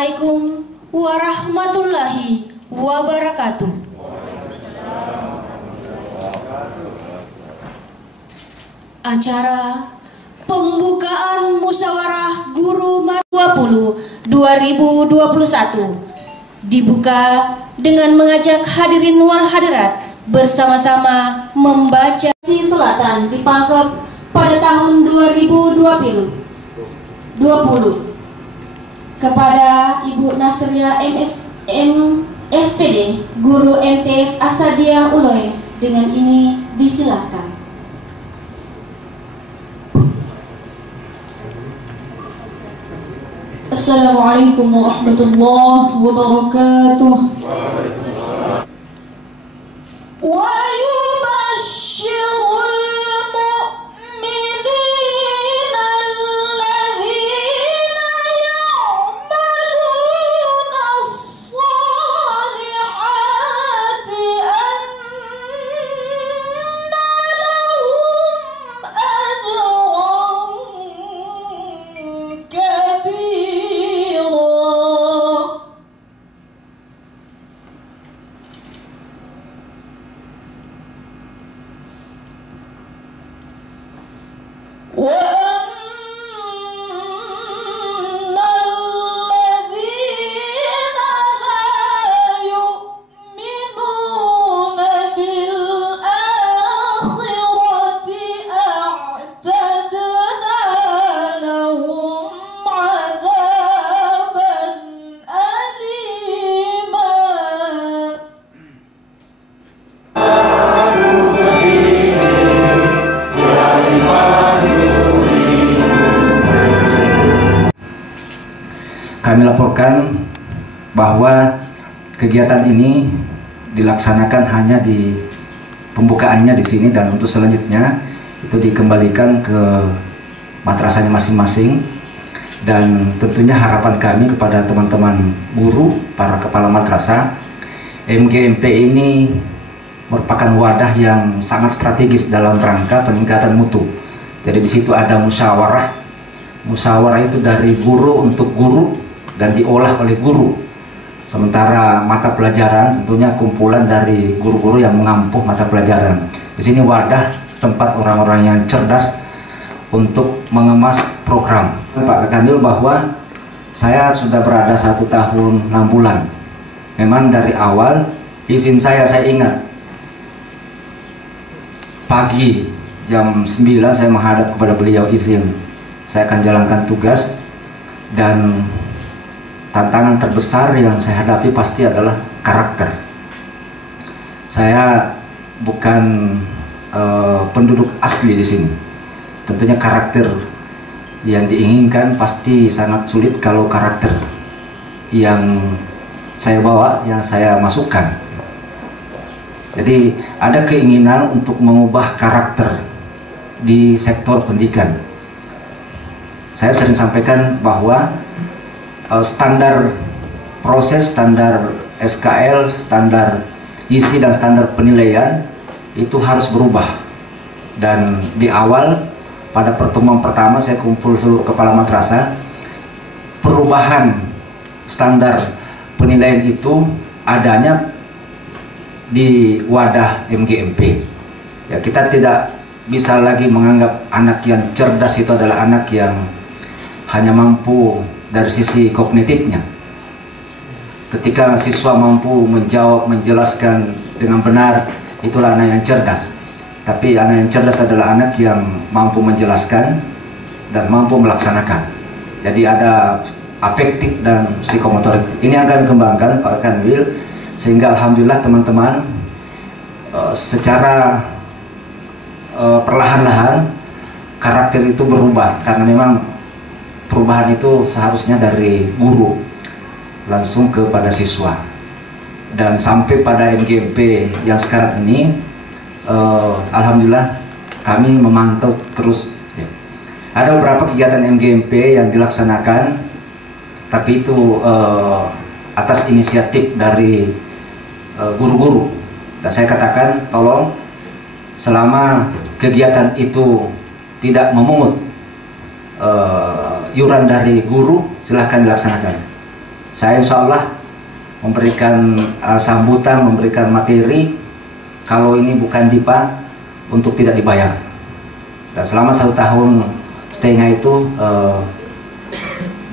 Assalamualaikum warahmatullahi wabarakatuh. Acara pembukaan musyawarah guru 2021 dibuka dengan mengajak hadirin wal hadirat bersama-sama membaca Selatan di Pangkep pada tahun 2020 kepada Ibu Nasria SPD, Guru MTS Asadiah Uloy. Dengan ini disilahkan. Assalamualaikum warahmatullahi wabarakatuh. Kami laporkan bahwa kegiatan ini dilaksanakan hanya di pembukaannya di sini, dan untuk selanjutnya itu dikembalikan ke madrasahnya masing-masing. Dan tentunya harapan kami kepada teman-teman guru, para kepala madrasah, MGMP ini merupakan wadah yang sangat strategis dalam rangka peningkatan mutu. Jadi di situ ada musyawarah. Musyawarah itu dari guru untuk guru dan diolah oleh guru. Sementara mata pelajaran tentunya kumpulan dari guru-guru yang mengampuh mata pelajaran. Di sini wadah tempat orang-orang yang cerdas untuk mengemas program. Pak Kandil, bahwa saya sudah berada 1 tahun 6 bulan. Memang dari awal izin saya ingat pagi jam 9 saya menghadap kepada beliau, izin saya akan jalankan tugas, dan tantangan terbesar yang saya hadapi pasti adalah karakter. Saya bukan penduduk asli di sini. Tentunya karakter yang diinginkan pasti sangat sulit kalau karakter yang saya bawa, yang saya masukkan. Jadi ada keinginan untuk mengubah karakter di sektor pendidikan. Saya sering sampaikan bahwa standar proses, standar SKL, standar isi dan standar penilaian itu harus berubah. Dan di awal pada pertemuan pertama saya kumpul seluruh kepala madrasah, perubahan standar penilaian itu adanya di wadah MGMP. Ya, kita tidak bisa lagi menganggap anak yang cerdas itu adalah anak yang hanya mampu dari sisi kognitifnya. Ketika siswa mampu menjawab, menjelaskan dengan benar, itulah anak yang cerdas. Tapi anak yang cerdas adalah anak yang mampu menjelaskan dan mampu melaksanakan. Jadi ada afektif dan psikomotorik. Ini yang kami kembangkan, Pak Kanwil, sehingga alhamdulillah teman-teman secara perlahan-lahan karakter itu berubah, karena memang perubahan itu seharusnya dari guru langsung kepada siswa, dan sampai pada MGMP yang sekarang ini alhamdulillah kami memantau terus ya. Ada beberapa kegiatan MGMP yang dilaksanakan, tapi itu atas inisiatif dari guru-guru, dan saya katakan tolong selama kegiatan itu tidak memungut iuran dari guru, silahkan dilaksanakan. Saya insya Allah memberikan sambutan, memberikan materi. Kalau ini bukan DIPA, untuk tidak dibayar. Dan selama 1,5 tahun itu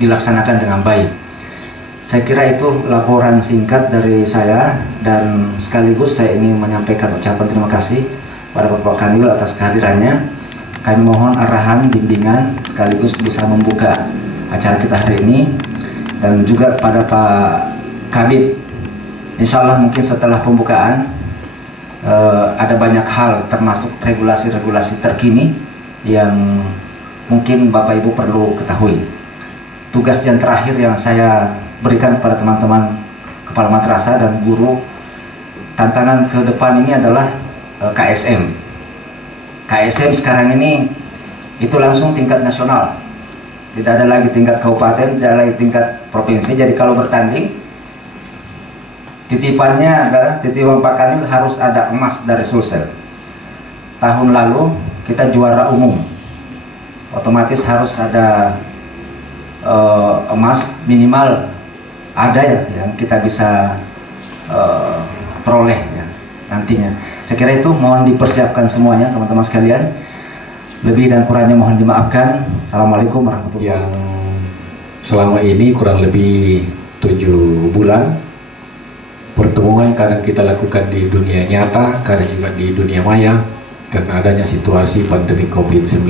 dilaksanakan dengan baik. Saya kira itu laporan singkat dari saya, dan sekaligus saya ingin menyampaikan ucapan terima kasih pada Bapak Kanwil atas kehadirannya. Kami mohon arahan, bimbingan, sekaligus bisa membuka acara kita hari ini, dan juga pada Pak Kabid. Insya Allah mungkin setelah pembukaan ada banyak hal, termasuk regulasi-regulasi terkini yang mungkin Bapak Ibu perlu ketahui. Tugas yang terakhir yang saya berikan kepada teman-teman kepala madrasah dan guru, tantangan ke depan ini adalah KSM. KSM sekarang ini itu langsung tingkat nasional, tidak ada lagi tingkat kabupaten, tidak ada lagi tingkat provinsi. Jadi kalau bertanding, titipannya adalah titipan Pak Kanwil harus ada emas dari Sulsel. Tahun lalu kita juara umum, otomatis harus ada emas minimal ada ya, yang kita bisa peroleh ya, nantinya. Saya kira itu mohon dipersiapkan semuanya teman-teman sekalian. Lebih dan kurangnya mohon dimaafkan. Assalamualaikum warahmatullahi wabarakatuh. Yang selama ini kurang lebih 7 bulan pertemuan kadang kita lakukan di dunia nyata, kadang juga di dunia maya, karena adanya situasi pandemi COVID-19.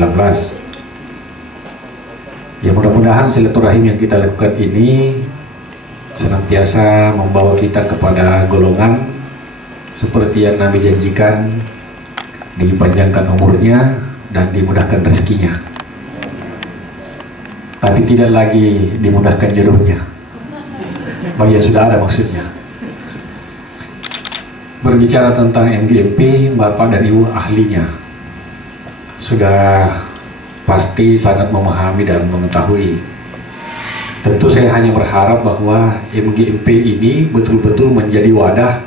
Ya, mudah-mudahan silaturahim yang kita lakukan ini senantiasa membawa kita kepada golongan seperti yang Nabi janjikan, dipanjangkan umurnya dan dimudahkan rezekinya, tapi tidak lagi dimudahkan jodohnya bagi yang sudah ada maksudnya. Berbicara tentang MGMP, Bapak dan Ibu ahlinya sudah pasti sangat memahami dan mengetahui. Tentu saya hanya berharap bahwa MGMP ini betul-betul menjadi wadah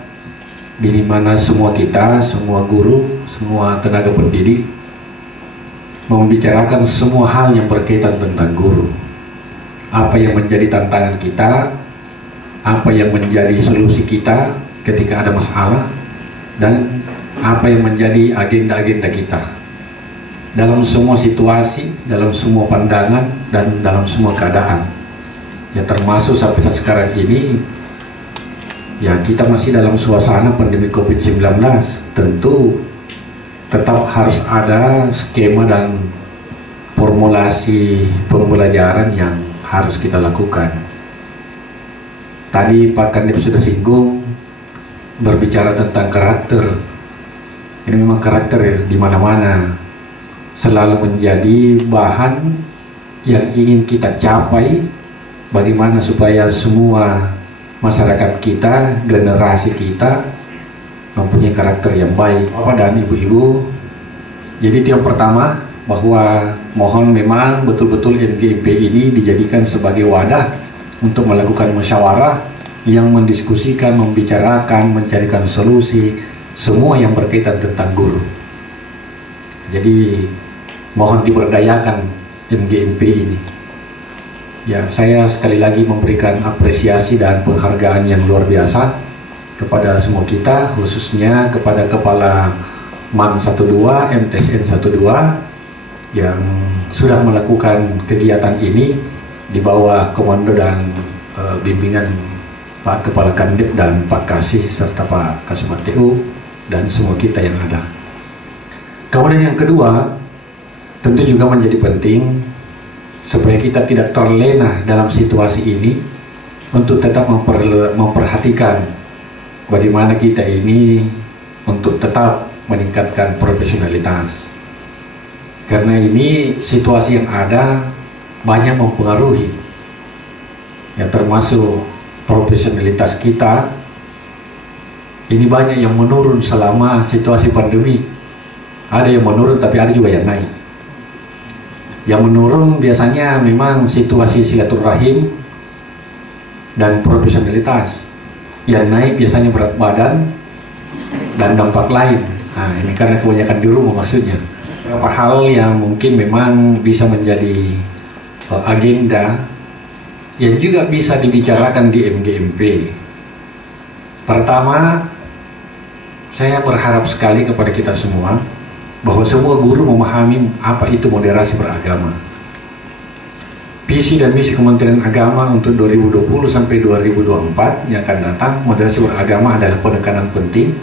di mana semua kita, semua guru, semua tenaga pendidik membicarakan semua hal yang berkaitan tentang guru. Apa yang menjadi tantangan kita, apa yang menjadi solusi kita ketika ada masalah, dan apa yang menjadi agenda-agenda kita dalam semua situasi, dalam semua pandangan, dan dalam semua keadaan. Ya, termasuk sampai sekarang ini ya, kita masih dalam suasana pandemi COVID-19. Tentu tetap harus ada skema dan formulasi pembelajaran yang harus kita lakukan. Tadi Pak Kanwil sudah singgung berbicara tentang karakter. Ini memang karakter ya, di mana-mana selalu menjadi bahan yang ingin kita capai, bagaimana supaya semua masyarakat kita, generasi kita mempunyai karakter yang baik. Bapak dan Ibu-Ibu, jadi itu yang pertama, bahwa mohon memang betul-betul MGMP ini dijadikan sebagai wadah untuk melakukan musyawarah yang mendiskusikan, membicarakan, mencarikan solusi semua yang berkaitan tentang guru. Jadi mohon diberdayakan MGMP ini. Ya, saya sekali lagi memberikan apresiasi dan penghargaan yang luar biasa kepada semua kita, khususnya kepada Kepala MAN 12, MTSN 12 yang sudah melakukan kegiatan ini di bawah komando dan bimbingan Pak Kepala Kandip dan Pak Kasih serta Pak Kasumat TU dan semua kita yang ada. Kemudian yang kedua, tentu juga menjadi penting supaya kita tidak terlena dalam situasi ini untuk tetap memperhatikan bagaimana kita ini untuk tetap meningkatkan profesionalitas. Karena ini situasi yang ada banyak mempengaruhi, ya, termasuk profesionalitas kita. Ini banyak yang menurun selama situasi pandemi. Ada yang menurun tapi ada juga yang naik. Yang menurun biasanya memang situasi silaturahim dan profesionalitas. Yang naik biasanya berat badan dan dampak lain. Nah, ini karena kebanyakan di rumah maksudnya. Beberapa hal yang mungkin memang bisa menjadi agenda yang juga bisa dibicarakan di MGMP. Pertama, saya berharap sekali kepada kita semua bahwa semua guru memahami apa itu moderasi beragama. Visi dan misi Kementerian Agama untuk 2020 sampai 2024 yang akan datang, moderasi beragama adalah penekanan penting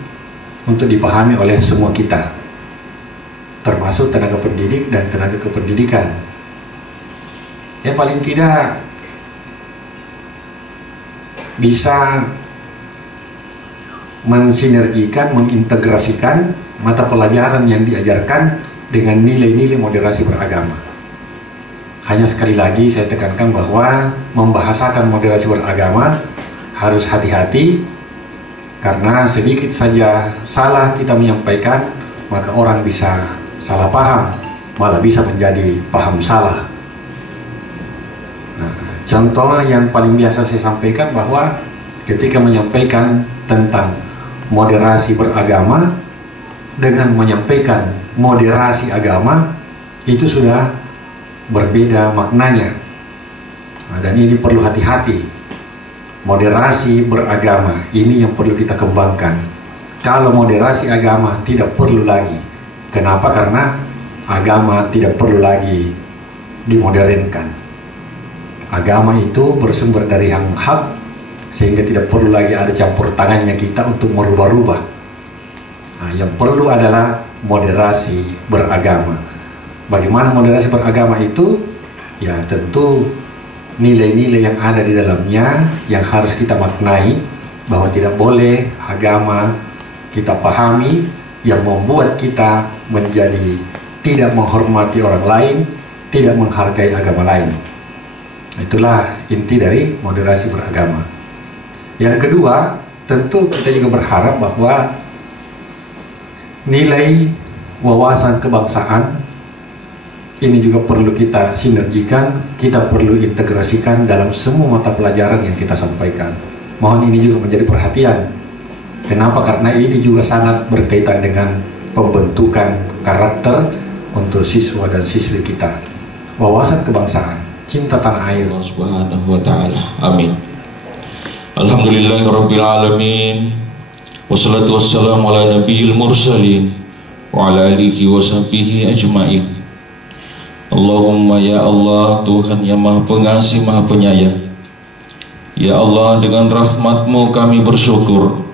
untuk dipahami oleh semua kita, termasuk tenaga pendidik dan tenaga kependidikan. Ya paling tidak bisa mensinergikan, mengintegrasikan mata pelajaran yang diajarkan dengan nilai-nilai moderasi beragama. Hanya sekali lagi saya tekankan bahwa membahasakan moderasi beragama harus hati-hati, karena sedikit saja salah kita menyampaikan maka orang bisa salah paham, malah bisa menjadi paham salah. Nah, contoh yang paling biasa saya sampaikan bahwa ketika menyampaikan tentang moderasi beragama dengan menyampaikan moderasi agama itu sudah berbeda maknanya. Nah, dan ini perlu hati-hati. Moderasi beragama ini yang perlu kita kembangkan. Kalau moderasi agama tidak perlu lagi. Kenapa? Karena agama tidak perlu lagi dimodernkan. Agama itu bersumber dari yang hak, sehingga tidak perlu lagi ada campur tangannya kita untuk merubah-rubah. Nah, yang perlu adalah moderasi beragama. Bagaimana moderasi beragama itu? Ya tentu nilai-nilai yang ada di dalamnya yang harus kita maknai, bahwa tidak boleh agama kita pahami yang membuat kita menjadi tidak menghormati orang lain, tidak menghargai agama lain. Itulah inti dari moderasi beragama. Yang kedua, tentu kita juga berharap bahwa nilai wawasan kebangsaan ini juga perlu kita sinergikan, kita perlu integrasikan dalam semua mata pelajaran yang kita sampaikan. Mohon ini juga menjadi perhatian. Kenapa? Karena ini juga sangat berkaitan dengan pembentukan karakter untuk siswa dan siswi kita. Wawasan kebangsaan, cinta tanah air. Allah Subhanahu wa taala. Amin. Alhamdulillahirabbil alamin. Wassalatu wassalamu ala nabiyil mursalin wa ala alihi wa sahbihi ajmain. Allahumma ya Allah, Tuhan yang Maha Pengasih, Maha Penyayang. Ya Allah, dengan rahmat-Mu kami bersyukur,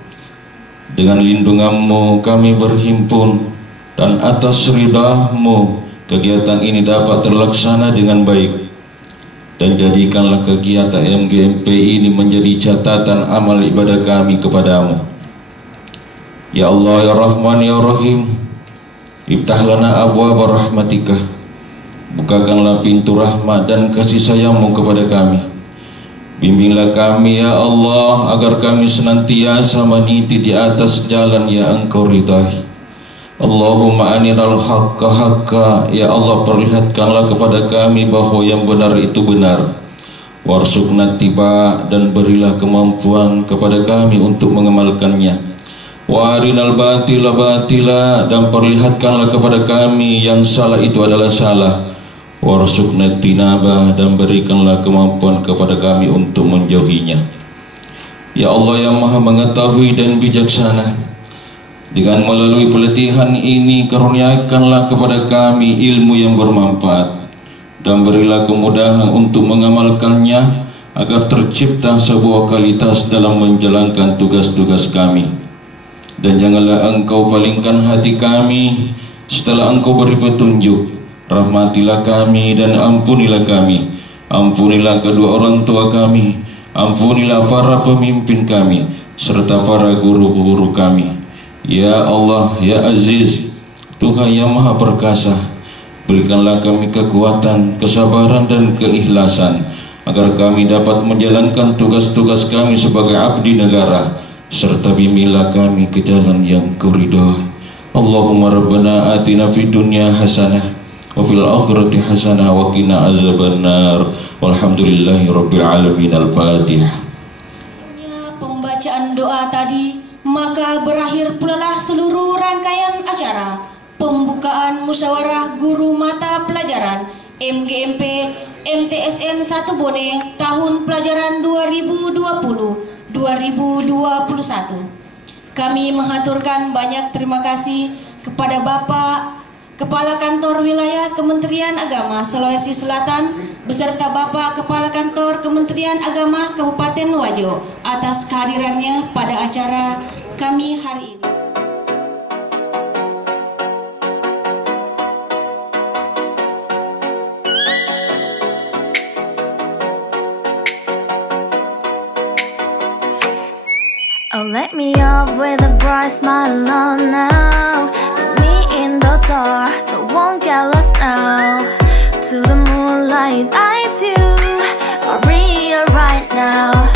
dengan lindungan-Mu kami berhimpun, dan atas ridha-Mu kegiatan ini dapat terlaksana dengan baik. Dan jadikanlah kegiatan MGMP ini menjadi catatan amal ibadah kami kepadamu. Ya Allah, ya Rahman, ya Rahim, iftah lana abwaaba rahmatika, bukakanlah pintu rahmat dan kasih sayang-Mu kepada kami. Bimbinglah kami ya Allah, agar kami senantiasa meniti di atas jalan yang Engkau ridhai. Allahumma aninal haqqa haqqa, ya Allah perlihatkanlah kepada kami bahwa yang benar itu benar. Warzuqna tiba, dan berilah kemampuan kepada kami untuk mengamalkannya. Wa arinal batila batila, dan perlihatkanlah kepada kami yang salah itu adalah salah. Warzuqna tinaba, dan berikanlah kemampuan kepada kami untuk menjauhinya. Ya Allah yang Maha mengetahui dan bijaksana, dengan melalui pelatihan ini karuniakanlah kepada kami ilmu yang bermanfaat, dan berilah kemudahan untuk mengamalkannya, agar tercipta sebuah kualitas dalam menjalankan tugas-tugas kami. Dan janganlah Engkau palingkan hati kami setelah Engkau beri petunjuk. Rahmatilah kami dan ampunilah kami. Ampunilah kedua orang tua kami. Ampunilah para pemimpin kami, serta para guru-guru kami. Ya Allah, ya Aziz, Tuhan yang Maha Perkasa, berikanlah kami kekuatan, kesabaran dan keikhlasan, agar kami dapat menjalankan tugas-tugas kami sebagai abdi negara, serta bimbinglah kami ke jalan yang Kau ridhai. Allahumma rabbana atina fid dunya hasanah wa fil akhirati hasanah wa qina azabannar. Walhamdulillahi rabbil alamin. Al-Fatihah. Pembacaan doa tadi, maka berakhir pula seluruh rangkaian acara pembukaan musyawarah guru mata pelajaran MGMP MTSN 1 Bone tahun pelajaran 2020-2021. Kami mengaturkan banyak terima kasih kepada Bapak Kepala Kantor Wilayah Kementerian Agama Sulawesi Selatan beserta Bapak Kepala Kantor Kementerian Agama Kabupaten Wajo atas kehadirannya pada acara kami hari ini. Oh, let me up with a bright smile on now. Take me in the dark, so won't get lost now. To the moonlight, eyes you, Maria right now.